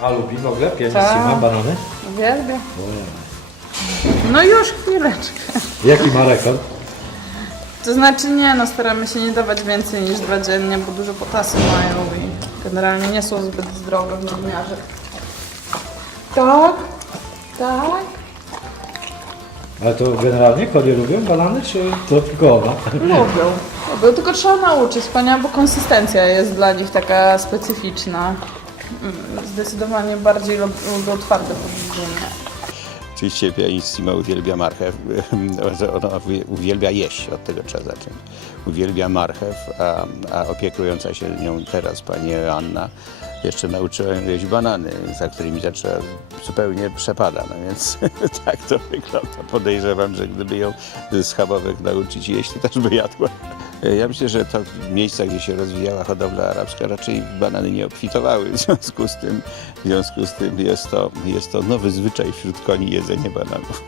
w ogóle? Pianissima, Tak. banany? Uwielbiam. No już chwileczkę. Jaki ma rekord? To znaczy nie, no staramy się nie dawać więcej niż dwa dziennie, bo dużo potasy mają i generalnie nie są zbyt zdrowe w nadmiarze. Tak, tak. Ale to generalnie konie lubią banany, czy to tylko ona? Lubią. Lubią, tylko trzeba nauczyć pania, bo konsystencja jest dla nich taka specyficzna. Mm, Zdecydowanie bardziej twarde podwójne. Oczywiście pianissima uwielbia marchew, ona uwie- uwielbia jeść, od tego trzeba zacząć. Uwielbia marchew, a, a opiekująca się nią teraz pani Anna jeszcze nauczyła ją jeść banany, za którymi zaczęła zupełnie przepada, no więc tak to wygląda. Podejrzewam, że gdyby ją schabowek nauczyć jeść, to też by jadła. Ja myślę, że to miejsca, gdzie się rozwijała hodowla arabska, raczej banany nie obfitowały. W związku z tym, w związku z tym jest, to, jest to nowy zwyczaj wśród koni jedzenie bananów.